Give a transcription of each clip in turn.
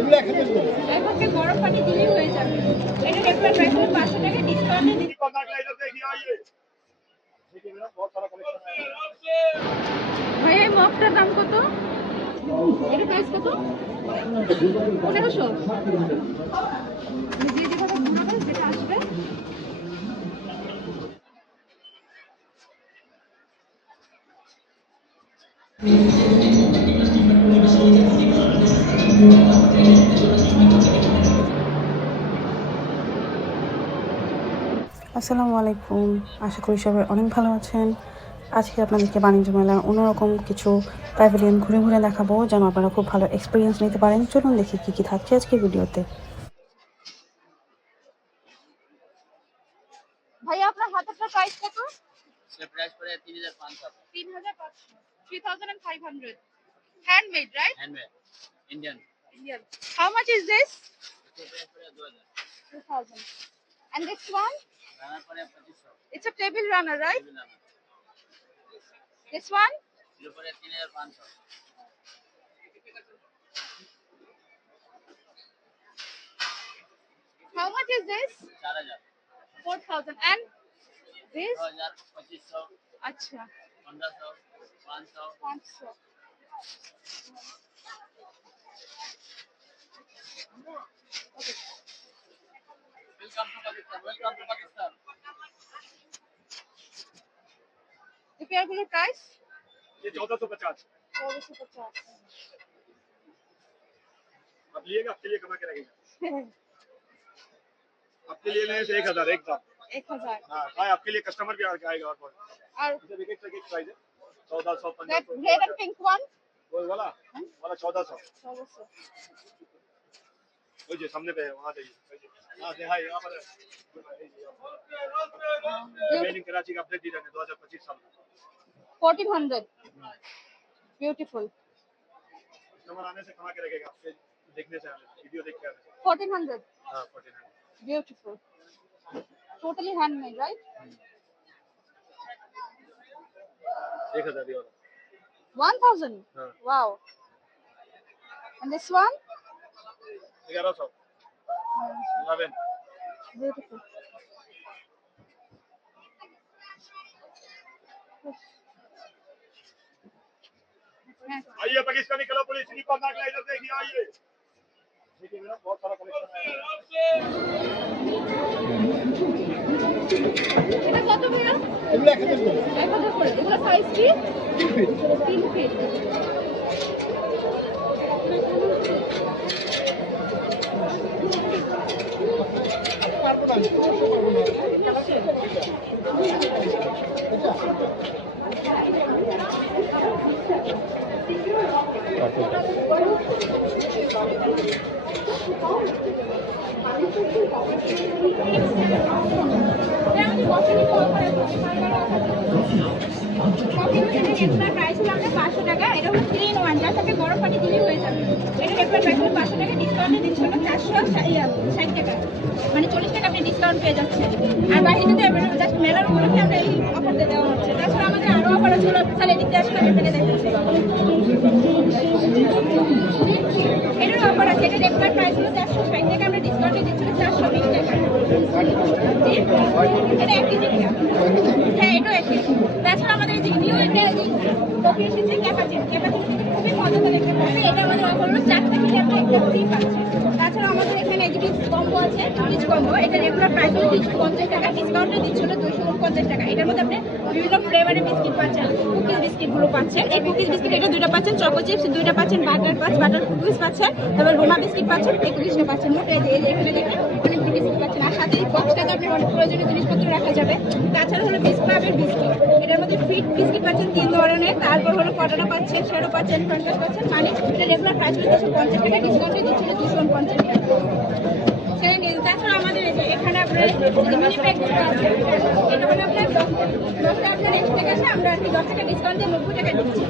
একবারে গরম পানি দিলেই হয়ে যাবে। এটা রেগুলার প্রাইস হলো 500 টাকা ডিসকাউন্টে দিচ্ছি। ভাই এই মগটার দাম কত? এর প্রাইস কত? 1500। যে যেভাবে ঘুরাবে যেটা আসবে। আসসালামু আলাইকুম, আশা করি সবাই অনেক ভালো আছেন। আজকে আপনাদেরকে বাণিজ্য মেলার অন্যরকম কিছু প্যাভিলিয়ন ঘুরে ঘুরে দেখাবো, যেন আপনারা খুব ভালো এক্সপিরিয়েন্স নিতে পারেন। চলুন দেখি কী কী থাকছে আজকে ভিডিওতে। ভাই আপনার হাতেরটা প্রাইস কত? इसका प्राइस पड़ेगा 3500। 3500, 3500। Handmade, right? Handmade Indian. Indian. How much is this? इसका प्राइस पड़ेगा 2000। 2000. And this one? रनर पड़ेगा 2500। It's a table runner, right? Table runner This one? इसका पड़ेगा 3500। How much is this? 4000। 4000. And this? 2000, 2500, Acha, 1500, 500। 500. Okay. Welcome to Pakistan, welcome to Pakistan. The pair below price? ये 1450। 1450. आप लिएगा, आपके लिए कमा के रखेगा। आपके लिए लेने से 1000 एकदम। 1000. हाँ, आपके लिए कस्टमर भी आएगा और बहुत। Or जब एक प्राइस है 1400, that 1500। red and pink one? वो वाला 1400। 1400. वो जो सामने पे है वहाँ जाइए। हाँ से हाय यहाँ पर है। रिमेनिंग कराची का अपडेट डिजाइन है 2025 साल का। 1400. Beautiful. कस्टमर आने से कमा के रखेगा, आपसे देखने से आने वीडियो देख के आने से। 1400. हाँ 1400। Beautiful. Totally handmade, right? 1000 ये वाला। 1000. हाँ। Wow. And this one? 1100। 11। Beautiful. आइए पाकिस्तानी कलर पुलिस स्लीपर नाक लाइनर देखिए, आइए देखिए मेरा बहुत सारा कलेक्शन है। এটা কত ভাইয়া? এগুলো 1000 করে। 1000 করে। এগুলো সাইজ কি? 3 ফিট। 3 ফিট। পারবো না, পারবো না। রেগুলার প্রাইস হলো আপনার 500 টাকা। এটা হলো 3 in 1, যার সাথে গরম পানি দিলেই হয়ে যাবে। এটা রেগুলার প্রাইস হলো 500 টাকা, ডিসকাউন্টে দিচ্ছি হলো 460 টাকা। মানে 40 টাকা আপনি ডিসকাউন্ট পেয়ে যাচ্ছেন। আর বাড়িতে জাস্ট মেলার উপলক্ষে আমরা এই অফারটা দেওয়া হচ্ছে। তাছাড়া আমাদের আরও অফার আছে, তাহলে এদিক দিয়ে আসলে আমি আপনাকে দেখাচ্ছি। এটার অফার আছে। এটা রেগুলার প্রাইস হলো 460 টাকা, আমরা ডিসকাউন্টে দিচ্ছি 420 টাকা। এটা 1 কেজি। হ্যাঁ, এটাও 1 কেজি। তাছাড়া আমাদের যে নিউ একটা কফি এসেছে ক্যাপাচিনো, খুবই মজাদার একটা কফি। এটা আমাদের অফার হলো 4 থেকে একটা ফ্রি পাচ্ছে। তাছাড়া আমাদের এখানে এক্সিবিট কম্বো আছে, রিচ কম্বো। এটা রেগুলার প্রাইস হলো 350 টাকা, ডিসকাউন্টে দিচ্ছি হলো 249 টাকা। এটার মধ্যে আপনি বিভিন্ন ফ্লেভারের বিস্কিট পাচ্ছেন, কুকিজ বিস্কিটগুলো পাচ্ছেন। এই কুকিজ বিস্কিট এটা 2টা পাচ্ছেন, চকো চিপস 2টা পাচ্ছেন, বাটার কুকিজ পাচ্ছেন, তারপর রোমা বিস্কিট পাচ্ছেন 21টা পাচ্ছেন। মোট এই যে এখানে দেখেন অনেক বিস্কিট পাচ্ছেন। আর সাথে এই বক্সটাতে আপনি অনেক প্রয়োজনীয় জিনিসপত্র রাখা যাবে। তাছাড়া হলো বিস্কুটের বিস্কিট, এটার মধ্যে ফিট বিস্কিট পাচ্ছেন 3 ধরনের। তারপর হলো কটানা পাচ্ছেন, শেরো পাচ্ছেন, ফ্রান্টাস পাচ্ছেন। মানে এটা রেগুলার প্রাইস হলো 250 টাকা, ডিসকাউন্টে দিচ্ছিল 250 টাকা। তাছাড়া আমাদের এখানে আপনার মিনি প্যাকগুলো আছে, এটা হলো আপনার 10টা আপনার 100 টাকা আছে, আমরা আর কি 10 টাকা ডিসকাউন্ট দিয়ে 90 টাকা দিচ্ছি।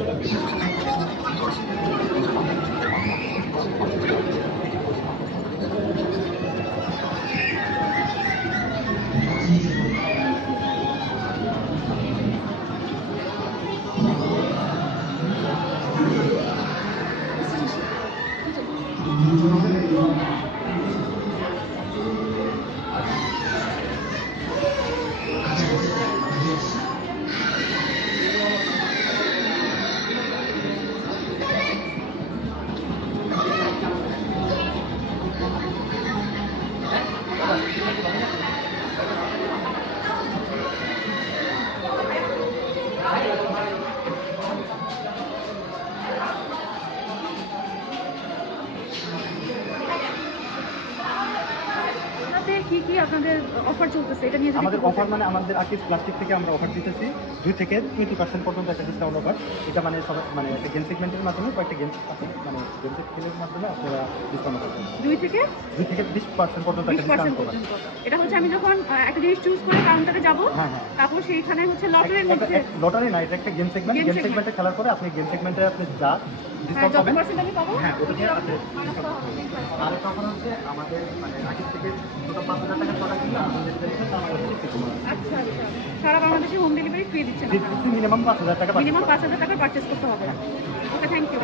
আপনাদের অফার চলতেছে, এটা নিয়ে যদি আমাদের একটু অফার বলতেন। মানে আমাদের আকিস প্লাস্টিক থেকে আমরা অফার দিতেছি 2 থেকে 20% পর্যন্ত একটা ডিসকাউন্ট অফার। এটা মানে সব মানে একটা গেম সেগমেন্টের মাধ্যমে কয়েকটা গেম আছে, মানে গেম সেগমেন্টের মাধ্যমে আপনারা ডিসকাউন্ট অফার পাবেন। 2 থেকে 20% পর্যন্ত একটা 20% ডিসকাউন্ট অফার। পর্যন্ত। এটা হচ্ছে আমি যখন একটা জিনিস চুজ করে কাউন্টারে যাব, হ্যাঁ হ্যাঁ, তারপর সেইখানে হচ্ছে লটারির মধ্যে লটারি না, এটা একটা game segment. Game game segment। সেগমেন্টে খেলার পরে আপনি গেম সেগমেন্টে আপনি যা ডিসকাউন্ট যত পাবেন, পার্সেন্ট আমি পাবো, হ্যাঁ ওটা দিয়ে আপনি ডিসকাউন্ট পাবেন। আর একটা অফার হচ্ছে আমাদের মানে আকিস থেকে টোটাল 5,000 টাকার প্রোডাক্ট কিনলে আমাদের যেটা তার মধ্যে কিছু আচ্ছা আচ্ছা, সারা বাংলাদেশে হোম ডেলিভারি ফ্রি দিচ্ছেন আপনারা? মিনিমাম 5,000 টাকা মিনিমাম 5,000 টাকা পারচেস করতে হবে। ওকে, থ্যাংক ইউ।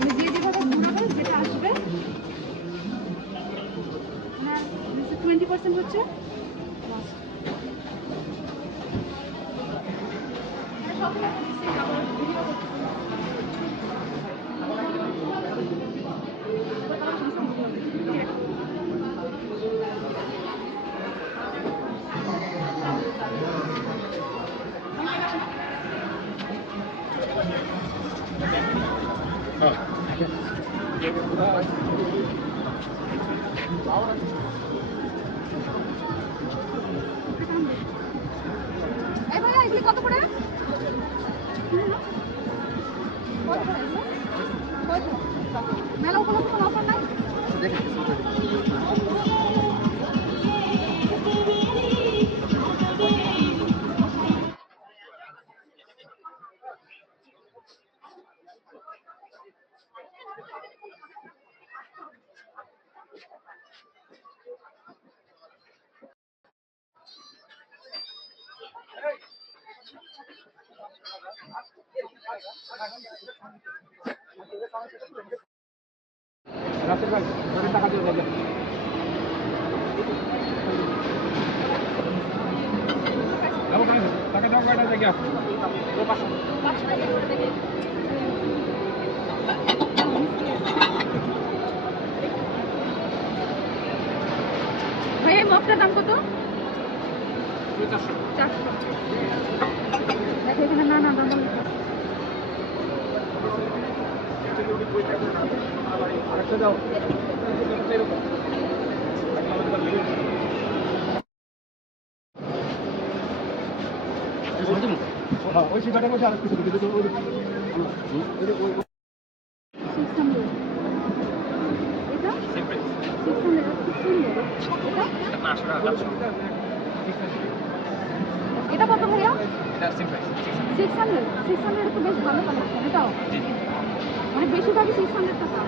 মানে যে যেভাবে ঘুরাবে যেটা আসবে, মানে 20% হচ্ছে এই ভাইয়া এগুলি কত করে? কত করে এগুলো? কত? মেলা উপলক্ষে কোনো অফার নাই? রাসেল ভাই ধরে টাকা দিয়ে দেবেন। টাকা দাও কয়টা জায়গা? 500 টাকা করে দেবে। ভাইয়া মগটার দাম কত? 400। 400। দেখো এখানে না না দাম লেখা আছে। আরেকটা দাও। ওই সিগারেটের মধ্যে আরেকটু কিছু দিতে ওই 600। এটা 600, খুব সুন্দর। এটা কত ভাইয়া? 600। 600 তো বেশ ভালো কালেকশন এটাও, মানে বেশিরভাগই 600 টাকা।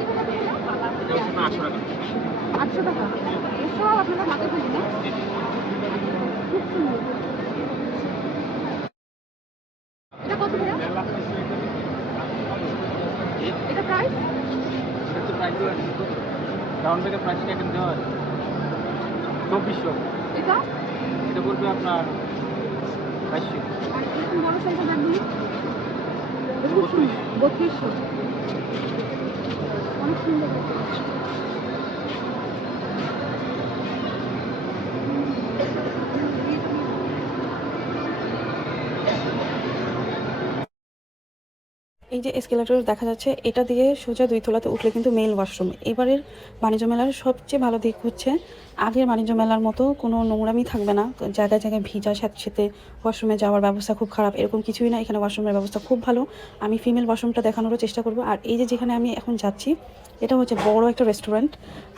এটা কত ভাইয়া? 800 টাকা। এসব আপনারা হাতে তুলি না? খুব সুন্দর। এটা কত ভাইয়া? এটা প্রাইস? রাউন্ড ব্যাগের প্রাইসটা এখানে দেওয়া হয় 2400। এটা এটা পড়বে আপনার 2200। আর এরকম বড় সাইজের ব্যাগগুলি? খুব সুন্দর। 3200। অনেক সুন্দর। এই যে এসকেলেটর দেখা যাচ্ছে, এটা দিয়ে সোজা 2 তলাতে উঠলে কিন্তু মেল ওয়াশরুম। এবারের বাণিজ্য মেলার সবচেয়ে ভালো দিক হচ্ছে আগের বাণিজ্য মেলার মতো কোনো নোংরামি থাকবে না, জায়গায় জায়গায় ভিজা সাথে ওয়াশরুমে যাওয়ার ব্যবস্থা খুব খারাপ এরকম কিছুই না। এখানে ওয়াশরুমের ব্যবস্থা খুব ভালো। আমি ফিমেল ওয়াশরুমটা দেখানোরও চেষ্টা করব। আর এই যে যেখানে আমি এখন যাচ্ছি, এটা হচ্ছে বড় একটা রেস্টুরেন্ট।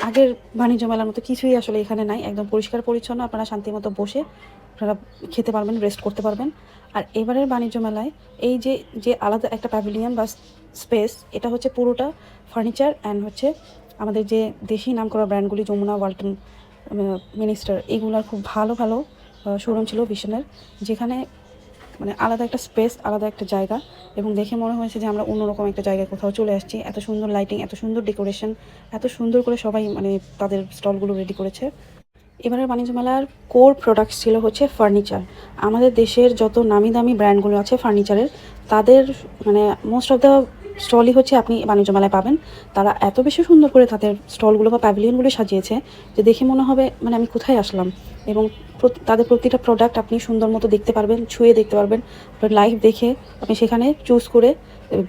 আগের বাণিজ্য মেলার মতো কিছুই আসলে এখানে নাই, একদম পরিষ্কার পরিচ্ছন্ন। আপনারা শান্তি মতো বসে আপনারা খেতে পারবেন, রেস্ট করতে পারবেন। আর এবারের বাণিজ্য মেলায় এই যে যে আলাদা একটা প্যাভিলিয়ন বা স্পেস, এটা হচ্ছে পুরোটা ফার্নিচার অ্যান্ড হচ্ছে আমাদের যে দেশি নামকরা ব্র্যান্ডগুলি যমুনা, ওয়ালটন, মিনিস্টার, এইগুলোর খুব ভালো ভালো শোরুম ছিল ভিশনের, যেখানে মানে আলাদা একটা স্পেস, আলাদা একটা জায়গা, এবং দেখে মনে হয়েছে যে আমরা অন্যরকম একটা জায়গায় কোথাও চলে আসছি। এত সুন্দর লাইটিং, এত সুন্দর ডেকোরেশন, এত সুন্দর করে সবাই মানে তাদের স্টলগুলো রেডি করেছে। এবারের বাণিজ্য মেলার কোর প্রোডাক্টস ছিল হচ্ছে ফার্নিচার। আমাদের দেশের যত নামি দামি ব্র্যান্ডগুলো আছে ফার্নিচারের, তাদের মানে মোস্ট অফ দ্য স্টলই হচ্ছে আপনি বাণিজ্য মেলায় পাবেন। তারা এত বেশি সুন্দর করে তাদের স্টলগুলো বা প্যাভিলিয়নগুলো সাজিয়েছে যে দেখে মনে হবে মানে আমি কোথায় আসলাম। এবং তাদের প্রতিটা প্রোডাক্ট আপনি সুন্দর মতো দেখতে পারবেন, ছুঁয়ে দেখতে পারবেন, আপনার লাইভ দেখে আপনি সেখানে চুজ করে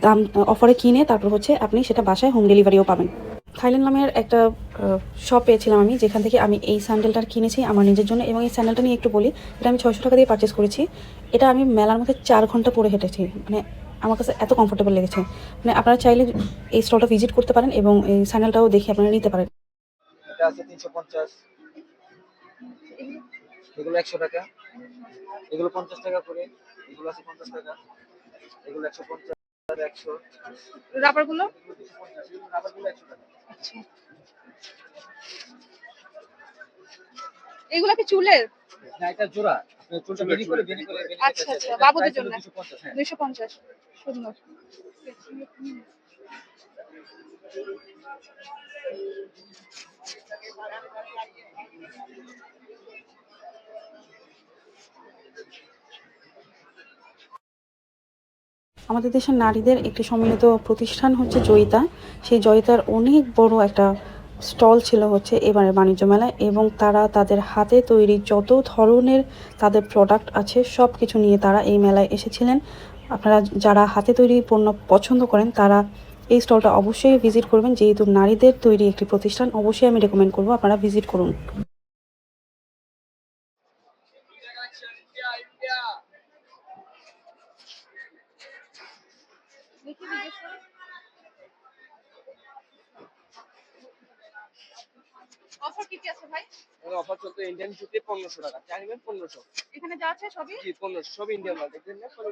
দাম অফারে কিনে তারপর হচ্ছে আপনি সেটা বাসায় হোম ডেলিভারিও পাবেন। থাইল্যান্ড নামের একটা শপ পেয়েছিলাম আমি, যেখান থেকে আমি এই স্যান্ডেলটা কিনেছি আমার নিজের জন্য। এবং এই স্যান্ডেলটা নিয়ে একটু বলি, এটা আমি 600 টাকা দিয়ে পারচেস করেছি। এটা আমি মেলার মধ্যে 4 ঘন্টা পরে হেঁটেছি, মানে আমার কাছে এত কমফোর্টেবল লেগেছে। মানে আপনারা চাইলে এই স্টলটা ভিজিট করতে পারেন এবং এই স্যান্ডেলটাও দেখে আপনারা নিতে পারেন। এটা আছে 350, এগুলো 100 টাকা, এগুলো 50 টাকা করে, এগুলো আছে 50 টাকা, এগুলো 150, 100, রাবারগুলো রাবারগুলো 100 টাকা। আচ্ছা, এগুলা কি চুলের? না, এটা জোড়া, আপনি চুলটা বেরি করে আচ্ছা আচ্ছা, বাবুদের জন্য 250, হ্যাঁ। 250। সুন্দর। আমাদের দেশের নারীদের একটি সম্মিলিত প্রতিষ্ঠান হচ্ছে জয়িতা। সেই জয়িতার অনেক বড় একটা স্টল ছিল হচ্ছে এবারের বাণিজ্য মেলায়, এবং তারা তাদের হাতে তৈরি যত ধরনের তাদের প্রোডাক্ট আছে সব কিছু নিয়ে তারা এই মেলায় এসেছিলেন। আপনারা যারা হাতে তৈরি পণ্য পছন্দ করেন তারা এই স্টলটা অবশ্যই ভিজিট করবেন, যেহেতু নারীদের তৈরি একটি প্রতিষ্ঠান। অবশ্যই আমি রেকমেন্ড করবো আপনারা ভিজিট করুন। অফার কি কি আছে ভাই? অফার চলতে ইন্ডিয়ান জুতে 1500 টাকা, চাইবেন 1500। এখানে যা আছে সবই জি 1500, সব ইন্ডিয়ান মাল দেখবেন না, সব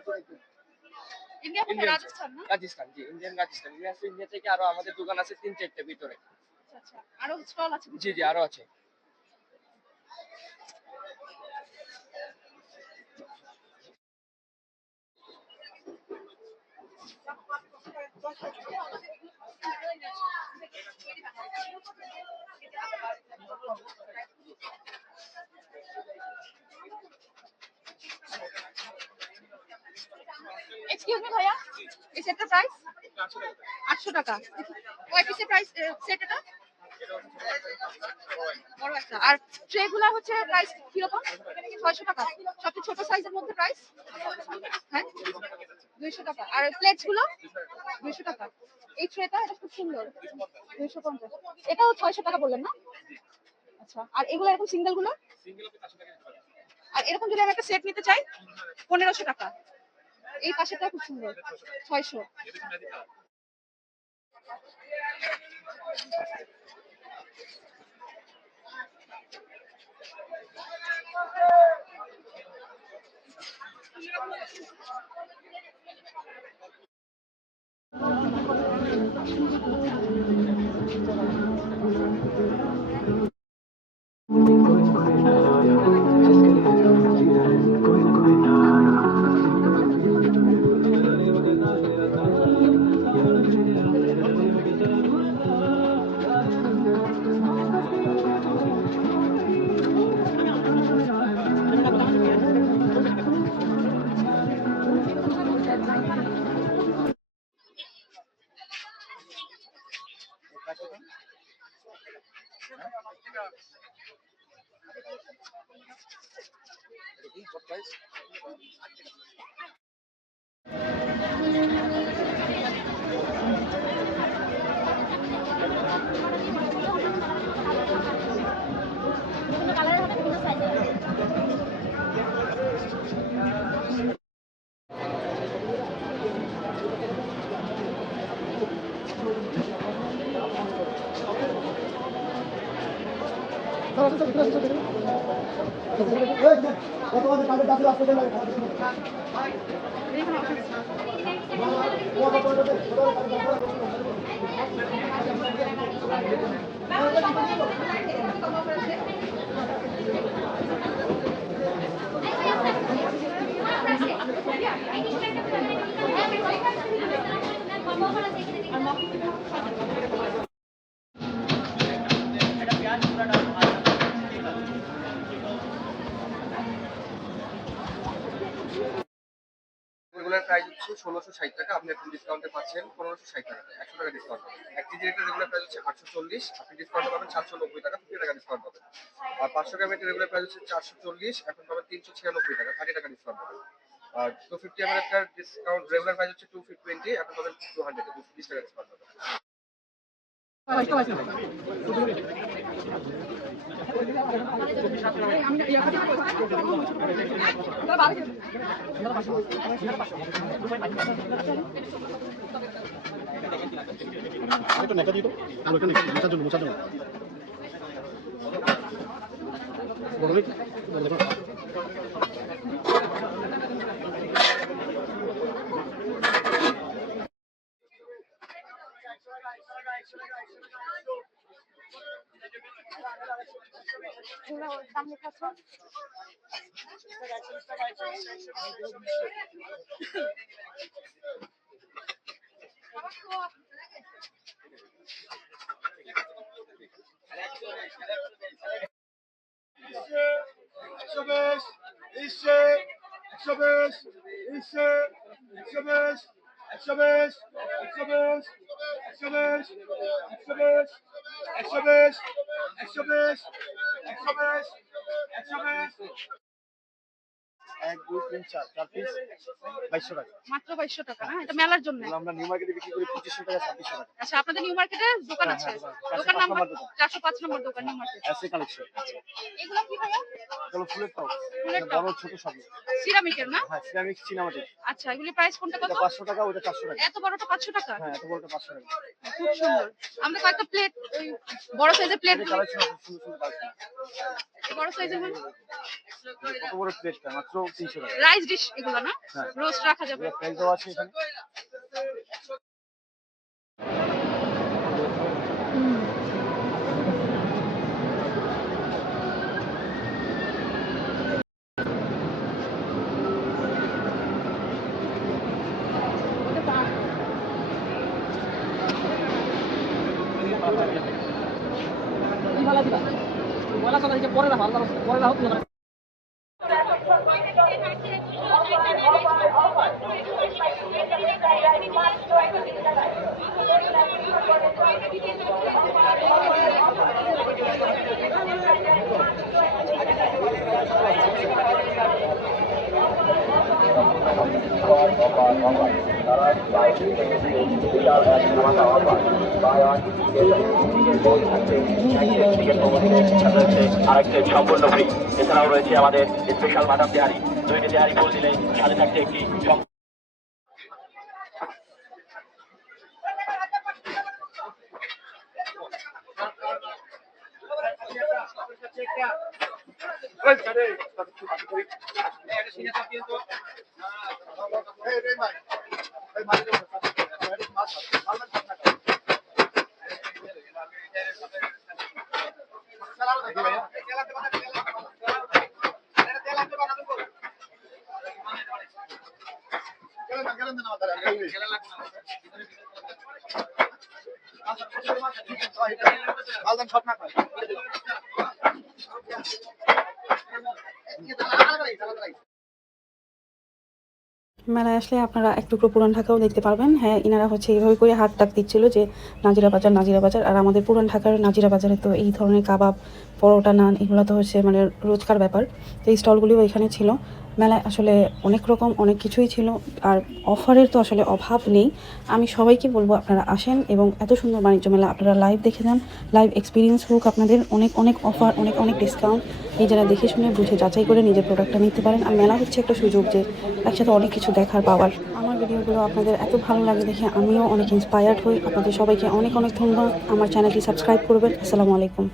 ইন্ডিয়া কোথায়? ইন্ডিয়ান, রাজস্থান না? রাজস্থান। জি ইন্ডিয়ান রাজস্থান। ইন্ডিয়া থেকে আরো আমাদের দোকান আছে 3-4টা ভিতরে। আচ্ছা আচ্ছা, আরো স্টল আছে? জি জি আরো আছে। এক্সকিউজ মি ভাইয়া, এই সেটটার প্রাইস 800 টাকা। কয় পিসের প্রাইস সেট এটা? বড় একটা। আর ট্রেগুলা হচ্ছে প্রাইস কিরকম? 600 টাকা। সবচেয়ে ছোট সাইজের মধ্যে প্রাইস? হ্যাঁ 200 টাকা। আর প্লেটস গুলো 200 টাকা। এই ট্রেটা এটা খুব সুন্দর, 250। এটাও 600 টাকা বললেন না? আচ্ছা, আর এগুলো এরকম সিঙ্গেল গুলো? আর এরকম যদি আমি একটা সেট নিতে চাই 1500 টাকা। এই পাশেটা খুব সুন্দর, 600। এগুলোর প্রাইস হচ্ছে 1660 টাকা, আপনি এখন ডিসকাউন্টে পাচ্ছেন 1560 টাকা, 100 টাকা ডিসকাউন্ট পাবেন। 1 কেজি এটা রেগুলার প্রাইস হচ্ছে 840, আপনি ডিসকাউন্টে পাবেন 790 টাকা, 50 টাকা ডিসকাউন্ট পাবেন। আর 500 গ্রাম এটা রেগুলার প্রাইস হচ্ছে 440, এখন পাবেন 396 টাকা, 30 টাকা ডিসকাউন্ট পাবেন। আর 250 ml একটা ডিসকাউন্ট রেগুলার প্রাইস হচ্ছে 220, এখন পাবেন 200, 220 টাকা ডিসকাউন্ট পাবেন। দাম লেখা আছে। এক দুই তিন চার চার পিস 2200 টাকা। মাত্র 2200 টাকা না? এটা মেলার জন্য। আমরা নিউ মার্কেটে বিক্রি করি 2500 টাকা 2600 টাকা। আচ্ছা, আপনাদের নিউ মার্কেটে দোকান আছে? দোকান নাম্বার 405 নম্বর দোকান নিউ মার্কেট। SA collection. এগুলো কি ভাইয়া? এগুলো ফুলের টপ। ফুলের এটা টপ। বড় ছোট সব। সিরামিকের না? হ্যাঁ, সিরামিক সিনেমাটিক। আচ্ছা, এগুলি প্রাইস কোনটা কত? এটা 500 টাকা, ওটা 400 টাকা। এত বড়টা 500 টাকা? হ্যাঁ, এত বড়টা 500 টাকা। খুব সুন্দর। আমরা কয়েকটা প্লেট, ওই বড় সাইজের প্লেট, এটা কালেকশন আছে, সুন্দর সুন্দর কালেকশন। বড় সাইজের মানে কত বড় প্লেটটা মাত্র 300 টাকা। রাইস ডিশ এগুলো না? হ্যাঁ। রোস্ট রাখা যাবে। প্রাইস দেওয়া আছে এখানে। আরেকটি সম্পূর্ণ ফ্রি। এছাড়াও রয়েছে আমাদের স্পেশাল বাদাম তেহারি, 2টি তেহারি ফুল দিলে সাথে থাকছে একটি মেলায় আসলে আপনারা এক টুকরো পুরান ঢাকাও দেখতে পারবেন। হ্যাঁ, ইনারা হচ্ছে এইভাবে করে হাত ডাক দিচ্ছিল যে নাজিরা বাজার। আর আমাদের পুরান ঢাকার নাজিরা বাজারে তো এই ধরনের কাবাব, পরোটা, নান এগুলো তো হচ্ছে মানে রোজকার ব্যাপার। তো এই স্টলগুলিও এখানে ছিল। মেলায় আসলে অনেক রকম অনেক কিছুই ছিল, আর অফারের তো আসলে অভাব নেই। আমি সবাইকে বলবো আপনারা আসেন এবং এত সুন্দর বাণিজ্য মেলা আপনারা লাইভ দেখে যান, লাইভ এক্সপিরিয়েন্স হোক আপনাদের। অনেক অফার, অনেক ডিসকাউন্ট, এই যারা দেখে শুনে বুঝে যাচাই করে নিজের প্রোডাক্টটা নিতে পারেন। আর মেলা হচ্ছে একটা সুযোগ যে একসাথে অনেক কিছু দেখার পাওয়ার। আমার ভিডিওগুলো আপনাদের এত ভালো লাগে দেখে আমিও অনেক ইন্সপায়ার্ড হই। আপনাদের সবাইকে অনেক ধন্যবাদ। আমার চ্যানেলটি সাবস্ক্রাইব করবেন। আসসালামু আলাইকুম।